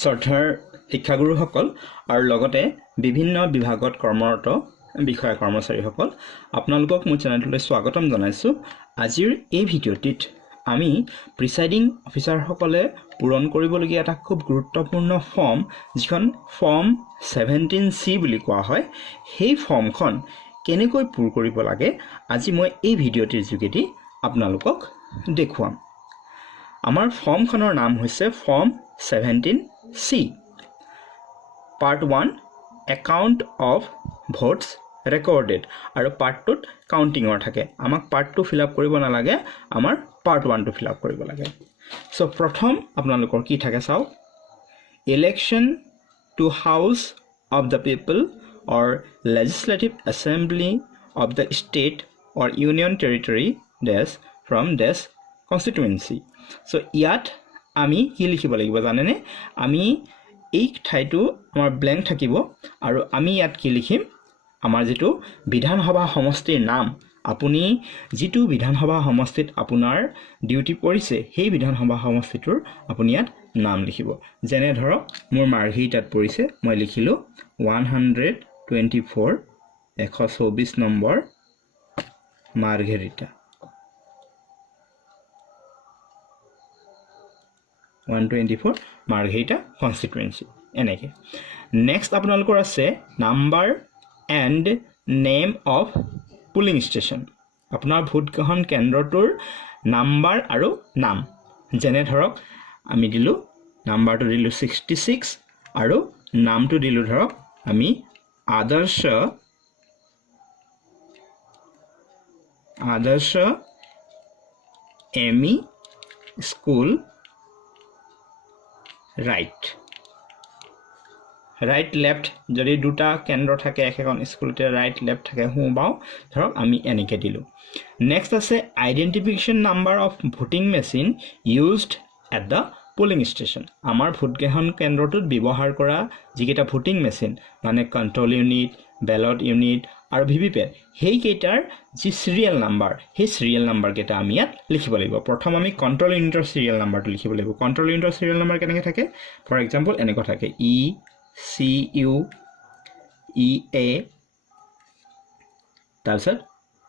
শ্ৰদ্ধাৰ শিক্ষাগুৰুসকল আৰু লগতে বিভিন্ন বিভাগত কৰ্মৰত বিষয়া কৰ্মচাৰীসকল আপোনালোকক মোৰ চেনেলটোলৈ স্বাগতম জনাইছোঁ। আজিৰ এই ভিডিঅ'টিত আমি প্ৰিসাইডিং অফিচাৰসকলে পূৰণ কৰিবলগীয়া এটা খুব গুৰুত্বপূৰ্ণ ফৰ্ম, যিখন ফৰ্ম 17C বুলি কোৱা হয়, সেই ফৰ্মখন কেনেকৈ পূৰ কৰিব লাগে আজি মই এই ভিডিঅ'টিৰ যোগেদি আপোনালোকক দেখুৱাম। আমাৰ ফৰ্মখনৰ নাম হৈছে form 17C। Part 1 account of votes recorded আৰু পাৰ্ট 2ত কাউণ্টিঙৰ থাকে। আমাক পাৰ্ট 2 ফিল আপ কৰিব নালাগে, আমাৰ পাৰ্ট 1টো ফিল আপ কৰিব লাগে। চ' প্ৰথম আপোনালোকৰ কি থাকে চাওক, election to house of the people or legislative assembly of the state or union territory dash from dash constituency. চ' ইয়াত আমি কি লিখিব লাগিব জানেনে? আমি এই ঠাইটো আমাৰ ব্লেংক থাকিব আৰু আমি ইয়াত কি লিখিম, আমাৰ যিটো বিধানসভা সমষ্টিৰ নাম, আপুনি যিটো বিধানসভা সমষ্টিত আপোনাৰ ডিউটি পৰিছে সেই বিধানসভা সমষ্টিটোৰ আপুনি ইয়াত নাম লিখিব। যেনে ধৰক মোৰ মাৰ্ঘেৰিটাত পৰিছে, মই লিখিলোঁ 124 124 নম্বৰ মাৰ্ঘেৰিটা, 124 মাৰ্ঘেৰিটা কনষ্টিটুৱেঞ্চি এনেকৈ। নেক্সট আপোনালোকৰ আছে number and name of polling station, আপোনাৰ ভোটগ্ৰহণ কেন্দ্ৰটোৰ নাম্বাৰ আৰু নাম। যেনে ধৰক আমি দিলোঁ, নাম্বাৰটো দিলোঁ 66 আৰু নামটো দিলোঁ ধৰক আমি আদৰ্শ এমি স্কুল ৰাইট লেফ্ট, যদি দুটা কেন্দ্ৰ থাকে একেখন স্কুলতে ৰাইট লেফ্ট থাকে সোঁ বাওঁ, ধৰক আমি এনেকৈ দিলোঁ। নেক্সট আছে identification number of voting machine used at the polling station. আমাৰ ভোটগ্ৰহণ কেন্দ্ৰটোত ব্যৱহাৰ কৰা যিকেইটা ভোটিং মেচিন, মানে কণ্ট্ৰল ইউনিট, বেলট ইউনিট আৰু ভিভিপেট, সেইকেইটাৰ যি চিৰিয়েল নাম্বাৰ, সেই চিৰিয়েল নাম্বাৰকেইটা আমি ইয়াত লিখিব লাগিব। প্ৰথম আমি কণ্ট্ৰল ইউনিটৰ চিৰিয়েল নাম্বাৰটো লিখিব লাগিব। কণ্ট্ৰল ইউনিটৰ চিৰিয়েল নাম্বাৰ কেনেকৈ থাকে? ফৰ এক্সাম্পল এনেকুৱা থাকে, ECU EA, তাৰপিছত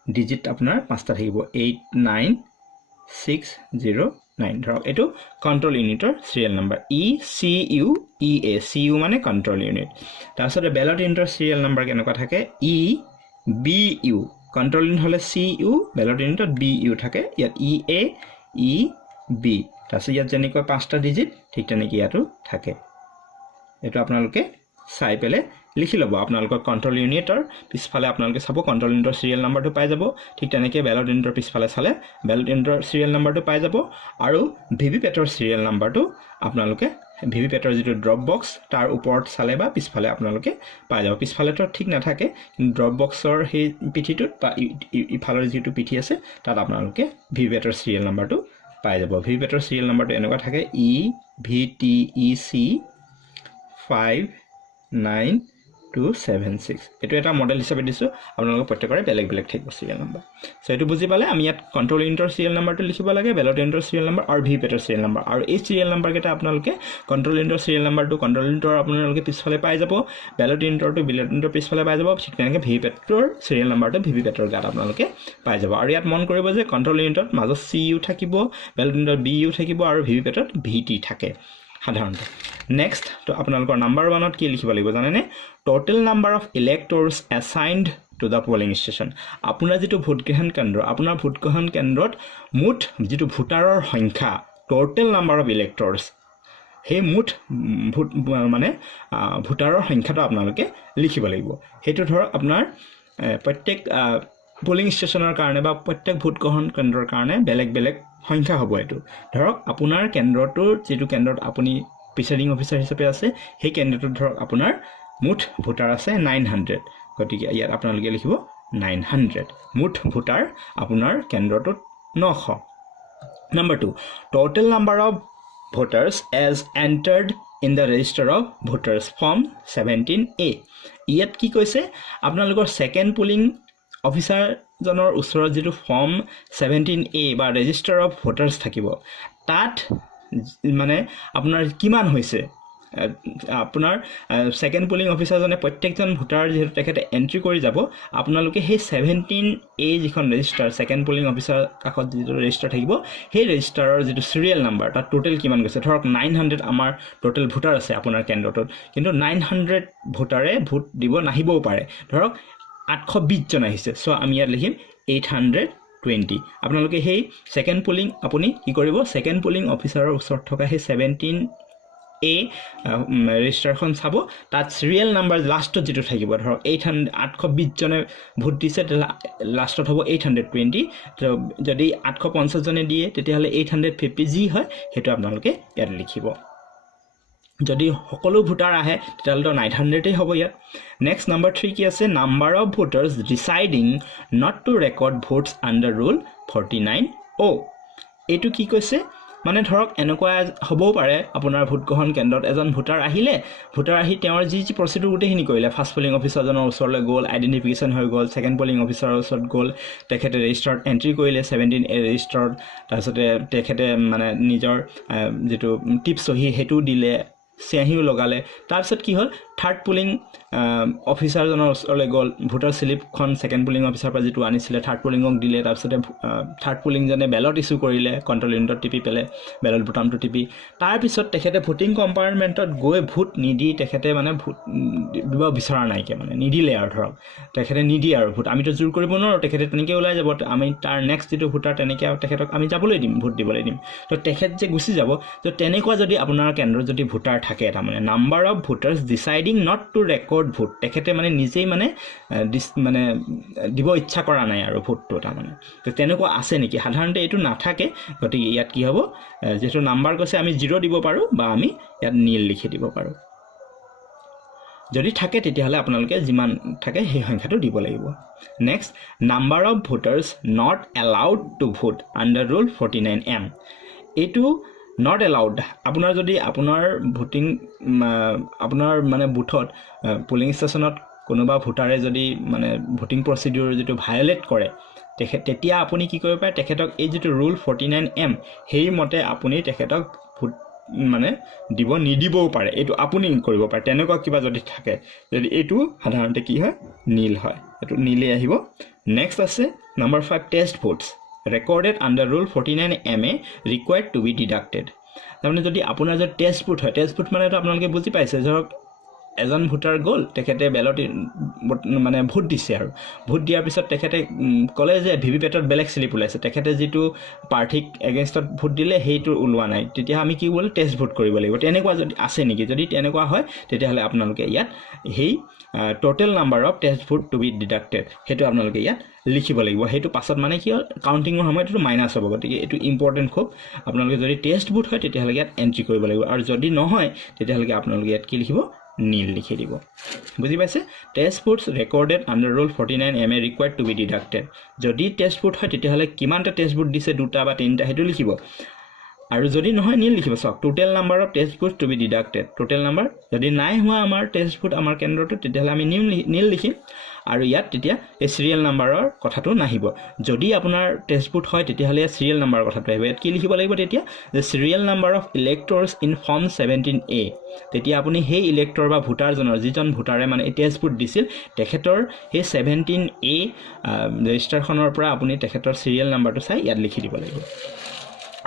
ডিজিট আপোনাৰ 5টা থাকিব, 89609। ধৰক এইটো কণ্ট্ৰল ইউনিটৰ serial number, ECU EA, CU মানে কণ্ট্ৰল ইউনিট। তাৰপিছতে বেলট ইউনিটৰ চিৰিয়েল নাম্বাৰ কেনেকুৱা থাকে? EBU, কণ্ট্ৰল ইউনিট হ'লে CU, বেলট ইউনিটত BU থাকে, ইয়াত EA EB। তাৰপিছত ইয়াত যেনেকৈ 5টা ডিজিট, ঠিক তেনেকৈ ইয়াতো থাকে। এইটো আপোনালোকে চাই পেলাই লিখি ল'ব। আপোনালোকৰ কণ্ট্ৰল ইউনিটৰ পিছফালে আপোনালোকে চাব কণ্ট্ৰল ইউনিটৰ চিৰিয়েল নাম্বাৰটো পাই যাব। ঠিক তেনেকৈ বেলট ইউনিটৰ পিছফালে চালে বেলট ইউনিটৰ চিৰিয়েল নাম্বাৰটো পাই যাব। আৰু ভিভিপেটৰ চিৰিয়েল নাম্বাৰটো আপোনালোকে ভিভিপেটৰ যিটো ড্ৰপ বক্স তাৰ ওপৰত চালে বা পিছফালে আপোনালোকে পাই যাব। পিছফালেতো ঠিক নাথাকে, কিন্তু ড্ৰপ বক্সৰ সেই পিঠিটোত বা ইফালৰ যিটো পিঠি আছে তাত আপোনালোকে ভিভিপেটৰ চিৰিয়েল নাম্বাৰটো পাই যাব। ভিভিপেটৰ চিৰিয়েল নাম্বাৰটো এনেকুৱা থাকে, EVTEC 59276। এইটো এটা মডেল হিচাপে দিছোঁ, আপোনালোকৰ প্ৰত্যেকৰে বেলেগ বেলেগ থাকিব চিৰিয়েল নাম্বাৰ। চ' এইটো বুজি পালে আমি ইয়াত কণ্ট্ৰল ইউনিটৰ চিৰিয়েল নাম্বাৰটো লিখিব লাগে, বেলট ইউনিটৰ চিৰিয়েল নাম্বাৰ আৰু ভিভিপেটৰ চিৰিয়েল নাম্বাৰ। আৰু এই চিৰিয়েল নাম্বাৰকেইটা আপোনালোকে কণ্ট্ৰল ইউনিটৰ চিৰিয়েল নাম্বাৰটো কণ্ট্ৰল ইউনিটৰ আপোনালোকে পিছফালে পাই যাব, বেলট ইউনিটৰটো বেলট ইউনিটৰ পিছফালে পাই যাব। ঠিক তেনেকৈ ভিভিপেটৰ চিৰিয়েল নাম্বাৰটো ভিভিপেটৰ গাত আপোনালোকে পাই যাব। আৰু ইয়াত মন কৰিব যে কণ্ট্ৰল ইউনিটত মাজত CU থাকিব, বেলট ইউনিটত BU থাকিব আৰু ভিভিপেটত VT থাকে সাধাৰণতে। নেক্সট তো আপোনালোকৰ নাম্বাৰ 1ত কি লিখিব লাগিব জানেনে? Total number of electors assigned to the polling station. আপোনাৰ যিটো ভোটগ্ৰহণ কেন্দ্ৰ, আপোনাৰ ভোটগ্ৰহণ কেন্দ্ৰত মুঠ যিটো ভোটাৰৰ সংখ্যা, টোটেল নাম্বাৰ অফ ইলেক্টৰ্ছ, সেই মুঠ ভোটাৰৰ সংখ্যাটো আপোনালোকে লিখিব লাগিব। সেইটো ধৰক আপোনাৰ প্ৰত্যেক পলিং ষ্টেচনৰ কাৰণে বা প্ৰত্যেক ভোটগ্ৰহণ কেন্দ্ৰৰ কাৰণে বেলেগ বেলেগ সংখ্যা হ'ব। এইটো ধৰক আপোনাৰ কেন্দ্ৰটোৰ যিটো কেন্দ্ৰত আপুনি প্ৰিচাইডিং অফিচাৰ হিচাপে আছে, সেই কেন্দ্ৰটোত ধৰক আপোনাৰ মুঠ ভোটাৰ আছে 900, গতিকে ইয়াত আপোনালোকে লিখিব 900। মুঠ ভোটাৰ আপোনাৰ কেন্দ্ৰটোত 900। Number 2, total number of voters as entered in the register of voters form 17A। ইয়াত কি কৈছে, আপোনালোকৰ ছেকেণ্ড পুলিং অফিচাৰজনৰ ওচৰত যিটো ফৰ্ম 17A বা ৰেজিষ্টাৰ অফ ভোটাৰ্ছ থাকিব, তাত মানে আপোনাৰ কিমান হৈছে আপোনাৰ সেকেন্ড পুলিং অফিচাৰজনে প্ৰত্যেকজন ভোটাৰ যেহেতু তেখেতে এন্ট্ৰি কৰি যাব আপোনালোকে সেই 17A যিখন ৰেজিষ্টাৰ সেকেন্ড পুলিং অফিচাৰ কাষত যিটো ৰেজিষ্টাৰ থাকিব সেই ৰেজিষ্টাৰৰ যিটো সিৰিয়েল নাম্বাৰ তাত টোটেল কিমান গৈছে ধৰক 900 আমাৰ টোটেল ভোটাৰ আছে আপোনাৰ কেন্দ্ৰটোত কিন্তু 900 ভোটাৰে ভোট দিব নাহিবও পাৰে ধৰক 820 জন আহিছে সো আমি ইয়াত লিখিম 820 আপোনালোকে সেই সেকেন্ড পুলিং আপুনি কি কৰিব সেকেন্ড পুলিং অফিচাৰৰ ওচৰত থকা সেই 17A ৰেজিষ্টাৰখন চাব তাত সিৰিয়েল নাম্বাৰ লাষ্টত যেটো থাকিব ধৰক 820 জনে ভোট দিছে লাষ্টত হ'ব 820 তো যদি 850 জনে দিয়ে তেতিয়াহলে 850 জি হয় হেতু আপোনালোকে ইয়াত লিখিব যদি সকলো ভোটাৰ আহে তেতিয়াহলে 900 এ হ'ব ইয়াত নেক্সট নাম্বাৰ 3 কি আছে number of voters deciding not to record votes under rule 49 এটো কি কৈছে মানে ধৰক এনেকুৱা হ'বও পাৰে আপোনাৰ ভোট গ্ৰহণ কেন্দ্ৰত এজন ভোটাৰ আহিলে ভোটাৰ আহি তেওঁৰ যি প্ৰসিডিউৰ গুটেখিনি কৰিলে ফাৰ্ষ্ট পুলিং অফিচাৰজনৰ ওচৰলৈ গ'ল আইডেন্টিফিকেশন হৈ গ'ল সেকেন্ড পুলিং অফিচাৰৰ ওচৰত গ'ল তেখেতে ৰেজিষ্টাৰত এন্ট্ৰি কৰিলে 17A ৰেজিষ্টাৰত তাৰপিছতে তেখেতে মানে নিজৰ যেটো টিপ সহি হেতু দিলে সিয়াহিও লগালে তাৰপিছত কি হ'ল থাৰ্ড পুলিং অফিচাৰজনৰ ওচৰলৈ গ'ল ভোটাৰ স্লিপখন সেকেন্ড পুলিং অফিচাৰ পৰা যেটো আনিছিলে থাৰ্ড পুলিংক দিলে তাৰপিছতে থাৰ্ড পুলিং জনে বেলট ইস্যু কৰিলে কন্ট্ৰল ইউনিটত টিপি পেলে বেলট বুটামটো টিপি তাৰপিছত তেখেতে ভোটিং কম্পাৰ্টমেন্টত গৈ ভোট নিদি তেখেতে মানে ভোট দিব বিচৰা নাইকে মানে নিদিলে আৰু ধৰক তেখেতে নিদিয়ে আৰু ভোট আমিতো জোৰ কৰিব নোৱাৰো তেখেতে তেনেকৈ ওলাই যাব আমি তাৰ নেক্সট যেটো ভোটাৰ তেনেকৈ তেখেতক আমি যাবলৈ দিম ভোট দিবলৈ দিম তো তেখেত যে গুছি যাব তো তেনেকুৱা যদি আপোনাৰ কেন্দ্ৰত যদি ভোটাৰ থাকে এটা মানে number of voters deciding not to record vote তেখেতে মানে নিজেই মানে দিব ইচ্ছা কৰা নাই আৰু ভোটটো এটা মানে তো তেনেকুৱা আছে নেকি সাধাৰণতে এটো নাথাকে গতিকে ইয়াত কি হ'ব যেটো নাম্বাৰ কৈছে আমি 0 দিব পাৰো বা আমি ইয়াত নীল লিখি দিব পাৰো যদি থাকে তেতিয়াহলে আপোনালোকে যিমান থাকে সেই সংখ্যাটো দিব লাগিব next number of voters not allowed to vote under rule 49M এটো not allowed আপোনাৰ যদি আপোনাৰ ভোটিং আপোনাৰ মানে বুথত পুলিং ষ্টেচনত কোনোবা ভোটাৰে যদি মানে ভোটিং প্ৰসিডিউৰ যেটো ভায়োলেট কৰে তেতিয়া আপুনি কি কৰিব পাৰে তেখেতক এই যেটো ৰুল 49M হেই মতে আপুনি তেখেতক ভোট মানে দিব নিদিবও পাৰে এটো আপুনি কৰিব পাৰে তেনেকুৱা কিবা যদি থাকে যদি এটো সাধাৰণতে কি হয় নীল হয় এটো নীলে আহিব নেক্সট আছে number 5 test votes recorded under rule 49MA required to be deducted তাৰমানে যদি আপোনাৰ যে টেষ্ট ভোট হয় টেষ্ট ভোট মানে তো আপোনালোকে বুজি পাইছে ধৰক এজন ভোটাৰ গ'ল তেখেতে বেলট মানে ভোট দিছে আৰু ভোট দিয়াৰ পিছত তেখেতে কলে যে ভিভিপেটত বেলেগ স্লিপ ওলাইছে তেখেতে যেটো পাৰ্টিক এগেইনষ্টত ভোট দিলে হেইটো ওলোৱা নাই তেতিয়া আমি কি বল টেষ্ট ভোট কৰিব লাগিব তেনেকুৱা যদি আছে নেকি যদি তেনেকুৱা হয় তেতিয়াহলে আপোনালোকে ইয়াত হেই total number of test vote to be deducted হেতু আপোনালোকে ইয়াত লিখিব লাগিব হেতু পাছত মানে কি কাউন্টিংৰ সময়ত এটো মাইনাস হ'ব গতিকে এটো ইম্পৰ্টেন্ট খুব আপোনালোকে যদি টেষ্ট ভোট হয় তেতিয়াহলে ইয়াত এন্ট্ৰি কৰিব লাগিব আৰু যদি নহয় তেতিয়াহলে আপোনালোকে ইয়াত কি লিখিব নীল লিখি দিব বুজি পাইছে test votes recorded under rule 49MA required to be deducted যদি টেষ্ট ভোট হয় তেতিয়াহলে কিমানটা টেষ্ট ভোট দিছে দুটা বা তিনটা হেতু লিখিব আৰু যদি নহয় নীল লিখিব সক total number of test votes to be deducted total number যদি নাই হোৱা আমাৰ টেষ্ট ভোট আমাৰ কেন্দ্ৰটো তেতিয়াহলে আমি নীল লিখিম আৰু ইয়াত তেতিয়া এই সিৰিয়েল নাম্বাৰৰ কথাটো নাহিব যদি আপোনাৰ টেষ্ট ভোট হয় তেতিয়াহলে সিৰিয়েল নাম্বাৰৰ কথাটো আহিব ইয়াত কি লিখিব লাগিব তেতিয়া যে serial number of electors in form 17A তেতিয়া আপুনি সেই ইলেক্টৰ বা ভোটাৰজনৰ যিজন ভোটাৰে মানে টেষ্ট ভোট দিছিল তেখেতৰ সেই 17A ৰেজিষ্টাৰখনৰ পৰা আপুনি তেখেতৰ সিৰিয়েল নাম্বাৰটো চাই ইয়াত লিখি দিব লাগিব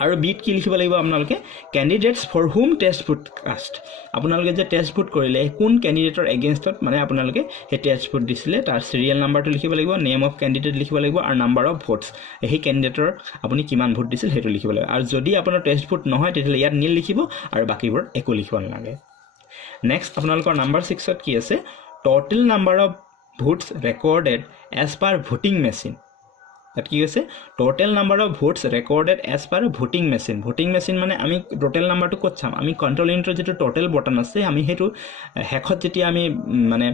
আৰু বিট কি লিখিব লাগিব আপোনালোকে candidates for whom test vote cast আপোনালোকে যে টেষ্ট ভোট কৰিলে কোন ক্যান্ডিডেটৰ এগেইনষ্টত মানে আপোনালোকে হে টেষ্ট ভোট দিছিলে তাৰ সিৰিয়েল নাম্বাৰটো লিখিব লাগিব নেম অফ ক্যান্ডিডেট লিখিব লাগিব আৰু নাম্বাৰ অফ ভোটস এই ক্যান্ডিডেটৰ আপুনি কিমান ভোট দিছিল হেতু লিখিব লাগিব আৰু যদি আপোনাৰ টেষ্ট ভোট নহয় তেতিয়াহলে ইয়াত নীল লিখিব আৰু বাকিবোৰ একো লিখিব নালাগে নেক্সট আপোনালোকৰ নাম্বাৰ 6ত কি আছে total number of votes recorded as per voting machine that কি আছে total number of votes recorded as per voting machine মানে আমি টোটাল নাম্বাৰটো ক'ত চাম আমি কন্ট্ৰল ইউনিটৰ যেটো টোটাল বটন আছে আমি হেতু হেখত যেতিয়া আমি মানে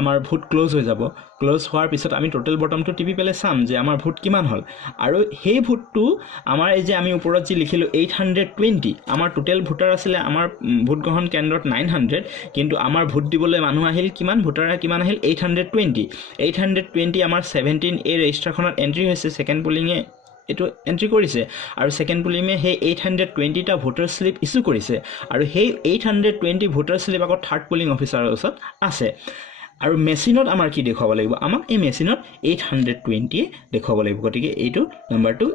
আমাৰ ভোট ক্লোজ হৈ যাব ক্লোজ হোৱাৰ পিছত আমি টোটাল বটনটো টিপি পেলে চাম যে আমাৰ ভোট কিমান হল আৰু সেই ভোটটো আমাৰ এই যে আমি ওপৰত যি লিখিলো 820 আমাৰ টোটাল ভোটাৰ আছিল আমাৰ ভোট গ্ৰহণ কেন্দ্ৰত 900 কিন্তু আমাৰ ভোট দিবলৈ মানুহ আহিল কিমান ভোটাৰ কিমান আহিল 820 আমাৰ 17A ৰেজিষ্টাৰখনত এন্ট্ৰি হৈছে সেকেন্ড পুলিংয়ে এটো এন্ট্ৰি কৰিছে আৰু সেকেন্ড পুলিমে হে 820 টা ভোটাৰ স্লিপ ইস্যু কৰিছে আৰু হে 820 ভোটাৰ স্লিপ আকৌ থাৰ্ড পুলিং অফিচাৰৰ ওচৰত আছে আৰু মেচিনত আমাৰ কি দেখাব লাগিব আমাক এই মেচিনত 820 দেখাব লাগিব গতিকে এইটো নাম্বাৰটো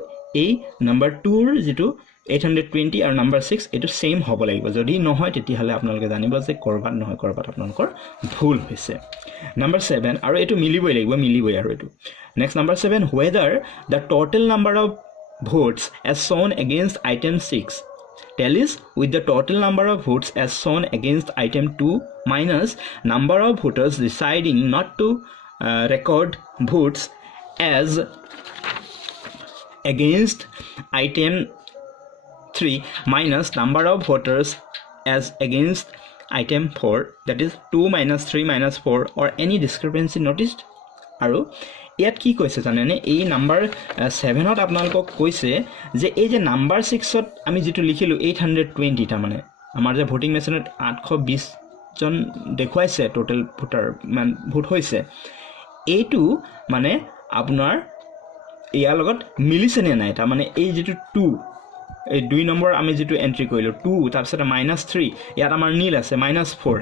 এই নাম্বাৰ 2 ৰ যেটো 820 আৰু নাম্বাৰ 6 এটো সেম হ'ব লাগিব যদি নহয় তেতিয়া হলে আপোনালোকে জানিব যে কৰবাত নহয় কৰবাত আপোনালোকৰ ভুল হৈছে নাম্বাৰ 7 আৰু এটো মিলিবই লাগিব মিলিবই আৰু এটো next number 7 whether the total number of votes as shown against item 6 tallies with the total number of votes as shown against item 2 minus number of voters deciding not to record votes as against item 3 minus number of voters as against item 4 that is 2 minus 3 minus 4 or any discrepancy noticed আৰু ইয়াত কি কৈছে জানেনে এই number 7 ত আপোনালোকক কৈছে যে এই যে নাম্বাৰ 6 ত আমি যেটো লিখিলো 820 টা মানে আমাৰ যে ভোটিং মেচিনত 820 জন দেখুৱাইছে টোটাল ভোটাৰ মান ভোট হৈছে এইটো মানে আপোনাৰ ইয়াৰ লগত মিলিছে নে নাই তা মানে এই যেটো 2 এই 2 নম্বৰ আমি যেটো এন্ট্ৰি কৰিলো 2 তাৰপিছত -3 ইয়াত আমাৰ নীল আছে -4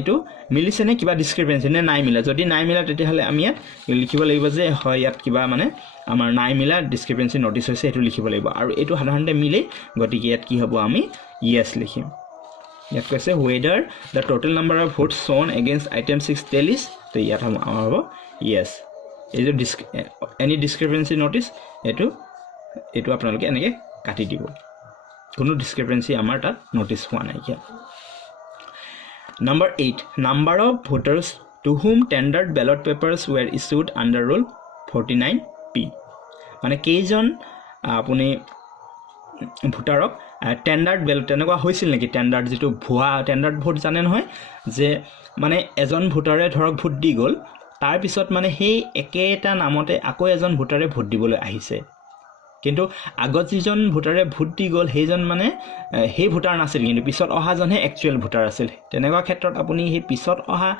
এটো মিলিছে নে কিবা ডিসক্ৰিপেন্সি নে নাই মিলা যদি নাই মিলা তেতিয়া হলে আমি ইয়াত লিখিব লাগিব যে হয় ইয়াত কিবা মানে আমাৰ নাই মিলা ডিসক্ৰিপেন্সি নোটিস হৈছে এটো লিখিব লাগিব আৰু এটো সাধাৰণতে মিলে গতিকে ইয়াত কি হ'ব আমি yes লিখিম ইয়াত কৈছে whether the total number of votes shown against item 6 tallies তো ইয়াত হ'ব yes এই যে any discrepancy notice এটো আপোনালোকে এনেকে কাটি দিব কোনো ডিসক্ৰিপেন্সি আমাৰ তাত নোটিস হোৱা নাই কি number 8 number of voters to whom tendered ballot papers were issued under rule 49p মানে কেইজন আপুনি ভোটাৰক টেন্ডাৰ্ড বেলট তেনেকুৱা হৈছিল নেকি টেন্ডাৰ্ড যেটো ভুৱা টেন্ডাৰ্ড ভোট জানে নহয় যে মানে এজন ভোটাৰে ধৰক ভোট দি গল তাৰ পিছত মানে সেই একেটা নামতে আকৌ এজন ভোটাৰে ভোট দিবলৈ আহিছে কিন্তু আগত যিজন ভোটাৰে ভোট দি গল সেইজন মানে সেই ভোটাৰ নাছিল কিন্তু পিছত অহা জনহে একচুয়াল ভোটাৰ আছিল তেনেকুৱা ক্ষেত্ৰত আপুনি সেই পিছত অহা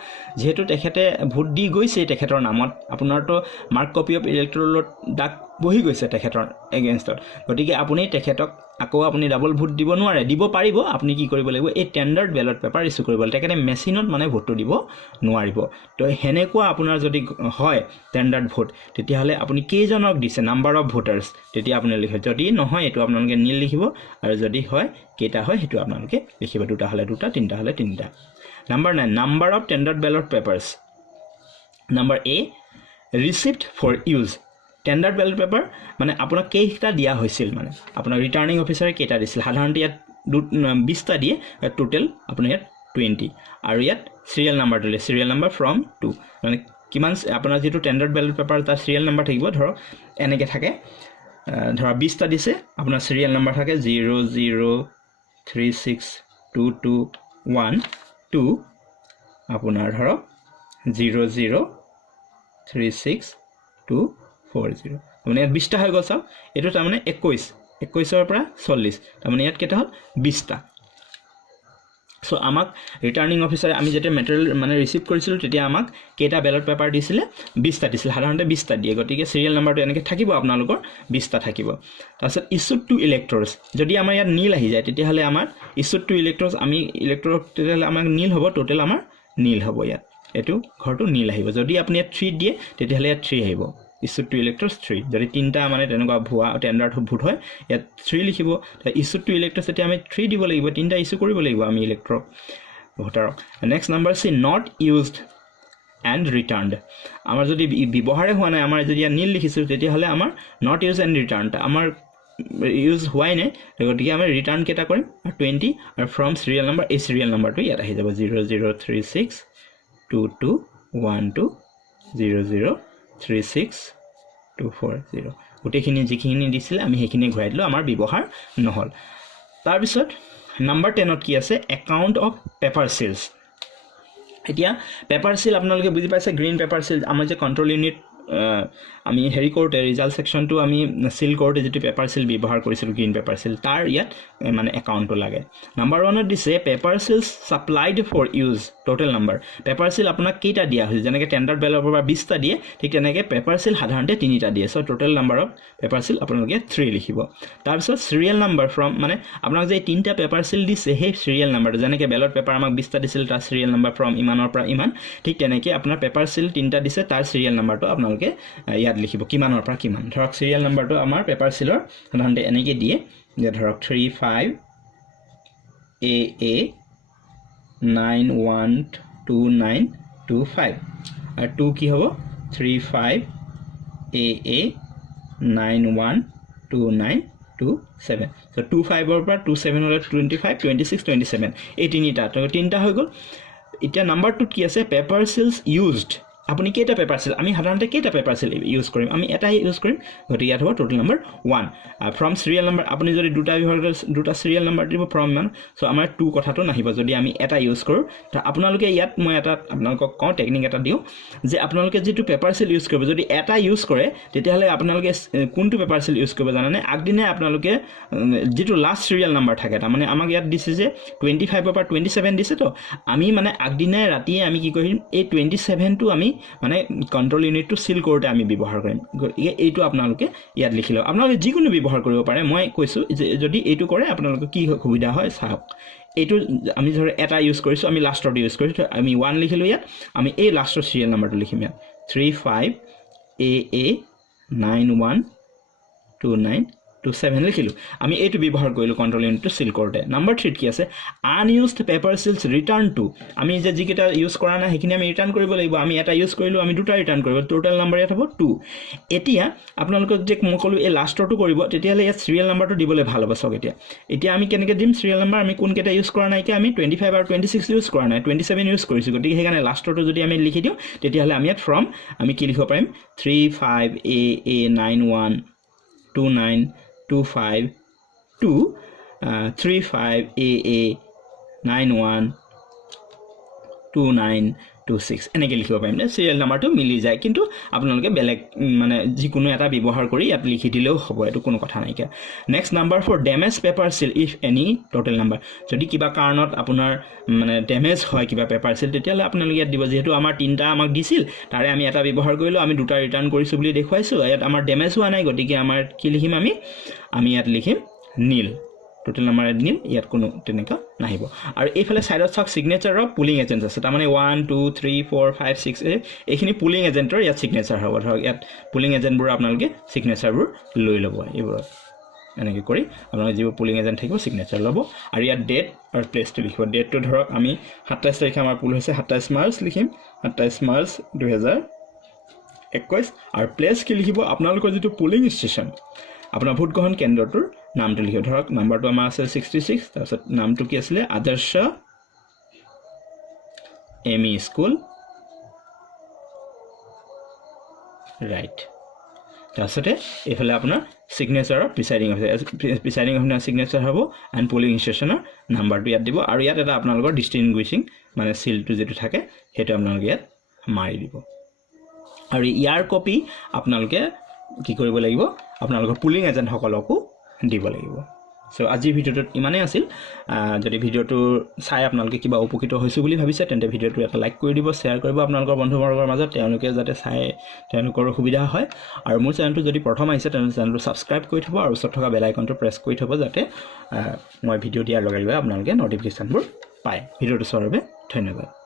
যেহেতু তেখেতে ভোট দি গৈছে তেখেতৰ নামত আপোনাৰটো মাৰ্ক কপি অফ ইলেক্টৰলত ডাক বহি গৈছে তেখেতৰ এগেইনষ্টত গতিকে আপুনি তেখেতক আকৌ আপুনি ডাবল ভোট দিব নোৱাৰে দিব পাৰিব আপুনি কি কৰিব লাগিব এই টেন্ডাৰ্ড বেলট পেপাৰ ইস্যু কৰিব লাগিব তেখেতে মেচিনত মানে ভোটটো দিব নোৱাৰিব তো হেনেকুৱা আপোনাৰ যদি হয় টেন্ডাৰ্ড ভোট তেতিয়া হলে আপুনি কেইজনক দিছে নাম্বাৰ অফ ভোটাৰ্স তেতিয়া আপুনি লিখিব যদি নহয় এটো আপোনালোকে নীল লিখিব আৰু যদি হয় কেটা হয় হেতু আপোনালোকে লিখিব দুটা হলে দুটা তিনটা হলে তিনটা number 9 number of tendered ballot papers number A received for use tendered ballot paper মানে আপোনাক কেইটা দিয়া হৈছিল মানে আপোনাৰ ৰিটাৰ্নিং অফিচাৰে কেইটা দিছিল সাধাৰণতে ইয়াত 20 টা দিয়ে টোটাল আপোনাৰ ইয়াত 20 আৰু ইয়াত সিৰিয়াল নাম্বাৰ দিলে সিৰিয়াল নাম্বাৰ ফ্ৰম 2 মানে কিমান আপোনাৰ যেটো টেন্ডাৰ্ড বেলট পেপাৰ তাৰ সিৰিয়াল নাম্বাৰ থাকিব ধৰক এনেকে থাকে ধৰা 20 টা দিছে আপোনাৰ সিৰিয়াল নাম্বাৰ থাকে 0036221 আপোনাৰ ধৰক 0036240 মানে ইয়াত 20 টা হৈ গল চাও এটো তাৰ মানে 21 ৰ পৰা 40 তাৰ মানে ইয়াত কেটা হল 20 টা সো আমাক ৰিটাৰ্নিং অফিচাৰে আমি যেতে মেটেৰিয়েল মানে ৰিসিভ কৰিছিল তেতিয়া আমাক কেটা বেলট পেপাৰ দিছিলে 20 টা দিছিল সাধাৰণতে 20 টা দিয়ে গতিকে সিৰিয়াল নাম্বাৰটো এনেকে থাকিব আপোনালোকৰ 20 টা থাকিব তাৰপিছত ইস্যুড টু ইলেক্টৰ্স যদি আমাৰ ইয়াত নীল আহি যায় তেতিয়া হলে আমাৰ ইস্যুড টু ইলেক্টৰ্স আমি ইলেক্টৰ তেতিয়া হলে আমাক নীল হ'ব টোটাল আমাৰ নীল হ'ব ইয়াত এটো ঘৰটো নীল আহিব যদি আপুনি ইয়াত 3 দিয়ে তেতিয়া হলে ইয়াত 3 আহিব issued to electors 3 যদি তিনটা মানে তেনেকুৱা ভুৱা টেন্ডাৰ্ড ভোট হয় ইয়াত 3 লিখিব issued to electors এতিয়া আমি 3 দিব লাগিব তিনটা ইস্যু কৰিব লাগিব আমি ইলেক্টৰ ভোটাৰক next number C not used and returned আমাৰ যদি ব্যৱহাৰে হোৱা নাই আমাৰ যদি নীল লিখিছো তেতিয়া হলে আমাৰ not used and returned আমাৰ ইউজ হোৱাই নাই গতিকে আমি ৰিটাৰ্ন কেটা কৰিম 20 আৰু ফ্ৰম সিৰিয়াল নাম্বাৰ এই সিৰিয়াল নাম্বাৰটো ইয়াত আহি যাব 003622120036240 গোটেইখিনি যিখিনি দিছিল আমি সেইখিনি ঘূৰাই দিলো আমাৰ ব্যৱহাৰ নহল তাৰ পিছত নাম্বাৰ 10 ত কি আছে একাউন্ট অফ পেপাৰ সিলস এতিয়া পেপাৰ সিল আপোনালোকে বুজি পাইছে গ্ৰীন পেপাৰ সিল আমাৰ যে কন্ট্ৰোল ইউনিট আমি হেৰি কৰোঁতে ৰিজাল্ট ছেকশ্যনটো আমি চিল কৰোঁতে যিটো পেপাৰ চিল ব্যৱহাৰ কৰিছিলোঁ গ্ৰীণ পেপাৰ চিল তাৰ ইয়াত মানে একাউণ্টটো লাগে নাম্বাৰ 1ত দিছে paper seals supplied for use total number paper seal আপোনাক কেইটা দিয়া হৈছে যেনেকৈ টেণ্ডাৰ্ড বেলটৰ পৰা 20টা দিয়ে ঠিক তেনেকৈ পেপাৰ চিল সাধাৰণতে 3টা দিয়ে চ' টোটেল নাম্বাৰ অফ পেপাৰ চিল আপোনালোকে 3 লিখিব তাৰপিছত চিৰিয়েল নাম্বাৰ ফ্ৰম মানে আপোনাক যে 3টা পেপাৰ চিল দিছে সেই চিৰিয়েল নাম্বাৰটো যেনেকৈ বেলট পেপাৰ আমাক 20টা দিছিল তাৰ চিৰিয়েল নাম্বাৰ ফ্ৰম ইমানৰ পৰা ইমান ঠিক তেনেকৈ আপোনাৰ পেপাৰ চিল 3টা দিছে তাৰ চিৰিয়েল নাম্বাৰটো আপোনালোকে ইয়াত লিখিব কিমানৰ পৰা কিমান ধৰক চিৰিয়েল নাম্বাৰটো আমাৰ পেপাৰ চিলৰ সাধাৰণতে এনেকৈ দিয়ে যে ধৰক 35AA 912925 আৰু 2 কি হ'ব 35AA 912927 so 25 ৰ পৰা 27 হলে 25 26 27 এই তিনিটা হৈ গ'ল এতিয়া নাম্বাৰ 2 কি আছে পেপাৰ চিলছ ইউজড আপুনি কেইটা পেপাৰ চিল আমি সাধাৰণতে কেইটা পেপাৰ চিল ইউজ কৰিম আমি এটাই ইউজ কৰিম গতিকে ইয়াত হ'ব total number 1 from serial number আপুনি যদি দুটা চিৰিয়েল নাম্বাৰ দিব ফ্ৰম মান চ' আমাৰ 2 কথাটো নাহিব যদি আমি এটা ইউজ কৰোঁ তো আপোনালোকে ইয়াত মই এটা আপোনালোকক কওঁ টেকনিক এটা দিওঁ যে আপোনালোকে যিটো পেপাৰ চিল ইউজ কৰিব যদি এটা ইউজ কৰে তেতিয়াহ'লে আপোনালোকে কোনটো পেপাৰ চিল ইউজ কৰিব জানেনে আগদিনাই আপোনালোকে যিটো লাষ্ট চিৰিয়েল নাম্বাৰ থাকে তাৰমানে আমাক ইয়াত দিছে যে 25 ৰ পৰা 27 দিছে তো আমি মানে আগদিনাই ৰাতিয়ে আমি কি কৰিম এই 27টো আমি মানে কন্ট্ৰোল ইউনিটটো সিল কৰোঁতে আমি ব্যৱহাৰ কৰিম গতিকে এইটো আপোনালোকে ইয়াত লিখি লওক আপোনালোকে যিকোনো ব্যৱহাৰ কৰিব পাৰে মই কৈছোঁ যে যদি এইটো কৰে আপোনালোকে কি সুবিধা হয় চাওক এইটো আমি ধৰ এটা ইউজ কৰিছোঁ আমি লাষ্টত ইউজ কৰিছোঁ আমি 1 লিখিলোঁ ইয়াত আমি এই লাষ্টৰ চিৰিয়েল নাম্বাৰটো লিখিম ইয়াত 35AA 912927 লিখিলোঁ আমি এইটো ব্যৱহাৰ কৰিলোঁ কন্ট্ৰোল ইউনিটটো সিল কৰোঁতে নাম্বাৰ 3 কি আছে unused paper seals return to আমি যে যিকেইটা ইউজ কৰা নাই সেইখিনি আমি ৰিটাৰ্ণ কৰিব লাগিব আমি এটা ইউজ কৰিলোঁ আমি দুটা ৰিটাৰ্ণ কৰিব টোটেল নাম্বাৰ ইয়াত হ'ব 2 এতিয়া আপোনালোকক যে মই ক'লোঁ এই লাষ্টৰটো কৰিব তেতিয়াহ'লে ইয়াত চিৰিয়েল নাম্বাৰটো দিবলৈ ভাল হ'ব চাওক এতিয়া আমি কেনেকৈ দিম চিৰিয়েল নাম্বাৰ আমি কোনকেইটা ইউজ কৰা নাইকিয়া আমি 25 আৰু 26 ইউজ কৰা নাই 27 ইউজ কৰিছোঁ গতিকে সেইকাৰণে লাষ্টৰটো যদি আমি লিখি দিওঁ তেতিয়াহ'লে আমি ইয়াত ফ্ৰম আমি কি লিখিব পাৰিম 35AA 912925 to 35AA 912926 এনেকৈ লিখিব পাৰিম নে চিৰিয়েল নাম্বাৰটো মিলি যায় কিন্তু আপোনালোকে বেলেগ মানে যিকোনো এটা ব্যৱহাৰ কৰি ইয়াত লিখি দিলেও হ'ব এইটো কোনো কথা নাইকিয়া next number 4 damage paper seal if any total number যদি কিবা কাৰণত আপোনাৰ মানে ডেমেজ হয় কিবা পেপাৰ চিল তেতিয়াহ'লে আপোনালোকে ইয়াত দিব যিহেতু আমাৰ 3টা আমাক দিছিল তাৰে আমি এটা ব্যৱহাৰ কৰিলোঁ আমি দুটা ৰিটাৰ্ণ কৰিছোঁ বুলি দেখুৱাইছোঁ ইয়াত আমাৰ ডেমেজ হোৱা নাই গতিকে আমাৰ কি লিখিম আমি ইয়াত লিখিম নীল টোটেল নাম্বাৰ নীল ইয়াত কোনো তেনেকুৱা নাহিব আৰু এইফালে সাইডত চাওক সিগনেচাৰ অফ পুলিং এজেন্ট আছে তাৰমানে 1 2 3 4 5 6 এইখিনি পুলিং এজেন্টৰ ইয়াত সিগনেচাৰ হ'ব ধৰক ইয়াত পুলিং এজেন্টবোৰ আপোনালোকে সিগনেচাৰবোৰ লৈ ল'ব এইবোৰ এনেকৈ কৰি আপোনালোকে যিবোৰ পুলিং এজেন্ট থাকিব সিগনেচাৰ ল'ব আৰু ইয়াত ডেট আৰু প্লেচটো লিখিব ডেটটো ধৰক আমি 27 তাৰিখে আমাৰ পুল হৈছে 27 মাৰ্চ লিখিম 27 মাৰ্চ 2021 আৰু প্লেচ কি লিখিব আপোনালোকৰ যিটো পুলিং ষ্টেচন আপোনাৰ ভোট গ্ৰহণ কেন্দ্ৰটোৰ নামটো লিখিব ধৰক নাম্বাৰটো আমাৰ আছে 66 তাৰপিছত নামটো কি আছিলে আদৰ্শ এমই স্কুল ৰাইট তাৰপিছতে এইফালে আপোনাৰ সিগনেচাৰৰ প্ৰিসাইডিং অফিচাৰ সিগনেচাৰ হ'ব এণ্ড পুলিং ষ্টেচনৰ নাম্বাৰটো ইয়াত দিব আৰু ইয়াত এটা আপোনালোকৰ ডিষ্টিংগুইচিং মানে সিলটো যেটো থাকে সেইটো আপোনালোকে ইয়াত মাৰি দিব আৰু ইয়াৰ কপি আপোনালোকে কি কৰিব লাগিব আপোনালোকৰ পুলিং এজেন্ট সকলকো দিব লাগিব সো আজি ভিডিওটো ইমানে আছিল যদি ভিডিওটো চাই আপোনালোকে কিবা উপকৃত হৈছে বুলি ভাবিছে তেন্তে ভিডিওটো এটা লাইক কৰি দিব শেয়াৰ কৰিব আপোনালোকৰ বন্ধুবৰ্গৰ মাজত তেওঁলোকে যাতে চাই তেওঁলোকৰ সুবিধা হয় আৰু মোৰ চেনেলটো যদি প্ৰথম আহিছে তেন্তে চেনেলটো সাবস্ক্ৰাইব কৰি থব আৰু ওচৰত থকা বেল আইকনটো প্ৰেছ কৰি থব যাতে মই ভিডিও দিয়াৰ লগে লগে আপোনালোকে নটিফিকেশনবোৰ পায় ভিডিওটো চোৱাৰ বাবে ধন্যবাদ